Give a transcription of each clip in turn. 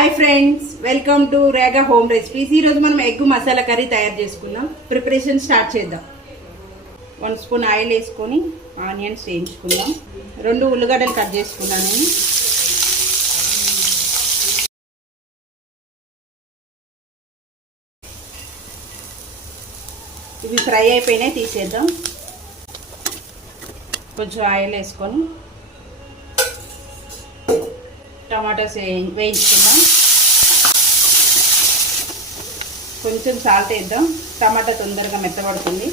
Hi friends, welcome to Rega home recipes. ఈరోజు మనం egg masala curry తయారు చేసుకుందాం. ప్రిపరేషన్ స్టార్ట్ చేద్దాం. 1 స్పూన్ ఆయిల్ వేసుకొని ఆనియన్స్ వేయించుకుందాం. 2 ఉల్లిగడ్డలు కట్ చేసుకున్నాను నేను. ఇవి ఫ్రై అయిపోయినాయి, తీసేద్దాం. కొంచెం ఆయిల్ వేసుకొని టమాటోస్ వేయించుకుందాం. కొంచెం సాల్ట్ వేద్దాం, టమాటా తొందరగా మెత్తబడుతుంది.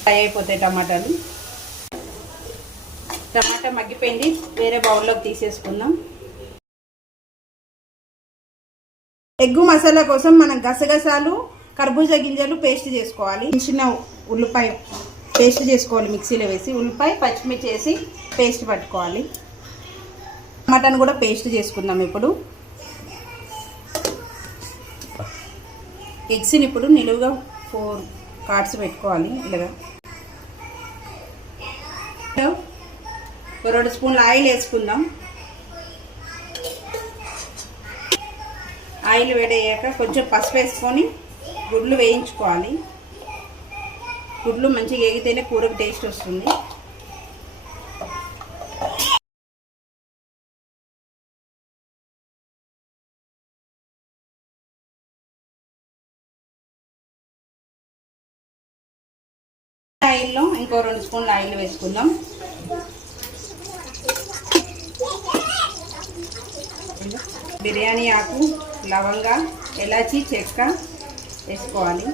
ఫ్రై అయిపోతాయి టమాటాలు. టమాటా మగ్గిపోయింది, వేరే బౌల్లోకి తీసేసుకుందాం. ఎగ్గు మసాలా కోసం మనం గసగసాలు, కర్బూజా గింజలు పేస్ట్ చేసుకోవాలి. చిన్న ఉల్లిపాయ పేస్ట్ చేసుకోవాలి, మిక్సీలో వేసి. ఉల్లిపాయ పచ్చిమిర్చి వేసి పేస్ట్ పట్టుకోవాలి. టమాటాను కూడా పేస్ట్ చేసుకుందాం. ఇప్పుడు ఎగ్స్ని ఇప్పుడు నిలువుగా 4 కార్డ్స్ పెట్టుకోవాలి. ఇలాగా 2 స్పూన్ల ఆయిల్ వేసుకుందాం. ఆయిల్ వేడయ్యాక కొంచెం పసుపు వేసుకొని గుడ్లు వేయించుకోవాలి. గుడ్లు మంచిగా వేగితేనే కూరకు టేస్ట్ వస్తుంది. ఆయిల్లో ఇంకో 2 స్పూన్ల ఆయిల్ వేసుకుందాం. బిర్యానీ ఆకు, లవంగా, ఎలాచీ, చెక్క వేసుకోవాలి.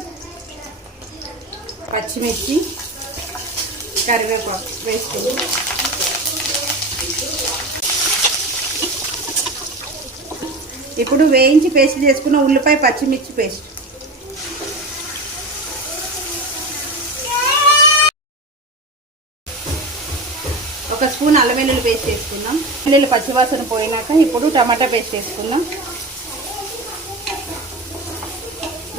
పచ్చిమిర్చి, కరివేపాకు వేసుకుందాం. ఇప్పుడు వేయించి పేస్ట్ చేసుకున్న ఉల్లిపాయ, పచ్చిమిర్చి పేస్ట్. ఒక స్పూన్ అల్లం వెల్లుల్లి పేస్ట్ వేసుకుందాం. వెల్లుల్లి పచ్చివాసన పోయినాక ఇప్పుడు టమాటా పేస్ట్ వేసుకుందాం.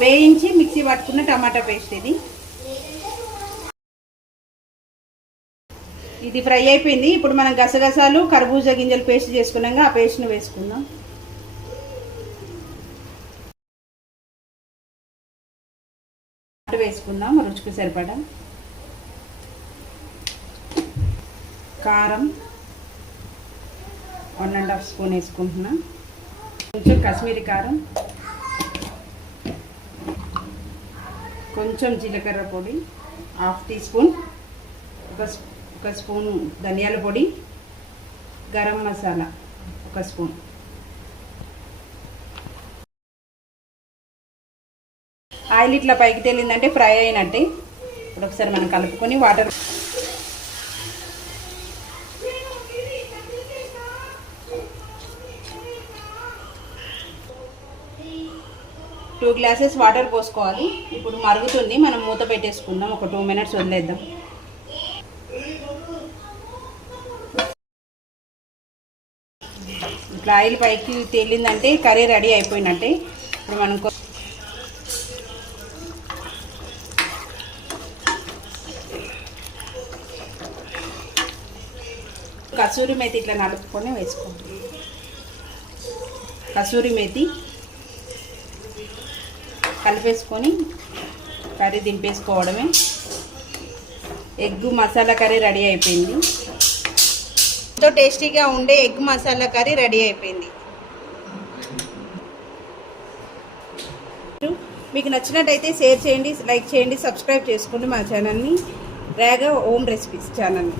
వేయించి మిక్సీ పట్టుకున్న టమాటా పేస్ట్ ఇది ఫ్రై అయిపోయింది. ఇప్పుడు మనం గసగసాలు, కర్బూజా గింజలు పేస్ట్ చేసుకున్నాక ఆ పేస్ట్ను వేసుకుందాం. వేసుకుందాం రుచికి సరిపడా. కారం 1½ స్పూన్ వేసుకుంటున్నా. కొంచెం కాశ్మీరీ కారం, కొంచెం జీలకర్ర పొడి 1/2 టీ స్పూన్, ఒక స్పూన్ ధనియాల పొడి, గరం మసాలా 1 స్పూన్. ఆయిల్ ఇట్లా పైకి తేలిందంటే ఫ్రై అయినట్టే. ఇప్పుడు ఒకసారి మనం కలుపుకొని వాటర్ 2 గ్లాసెస్ వాటర్ పోసుకోవాలి. ఇప్పుడు మరుగుతుంది, మనం మూత పెట్టేసుకుందాం. ఒక 2 మినిట్స్ వదిలేద్దాం. ఇట్లా ఆయిల్ పైకి తేలిందంటే కర్రీ రెడీ అయిపోయినట్టే. ఇప్పుడు మనం కసూరి మేతి ఇట్లా నలుపుకొని వేసుకోండి. కసూరి మేతి కలిపేసుకొని కర్రీ దింపేసుకోవడమే. ఎగ్ మసాలా కర్రీ రెడీ అయిపోయింది. ఎంతో టేస్టీగా ఉండే ఎగ్ మసాలా కర్రీ రెడీ అయిపోయింది. మీకు నచ్చినట్టయితే షేర్ చేయండి, లైక్ చేయండి, సబ్స్క్రైబ్ చేసుకోండి మా ఛానల్ని, రేగా హోమ్ రెసిపీస్ ఛానల్ని.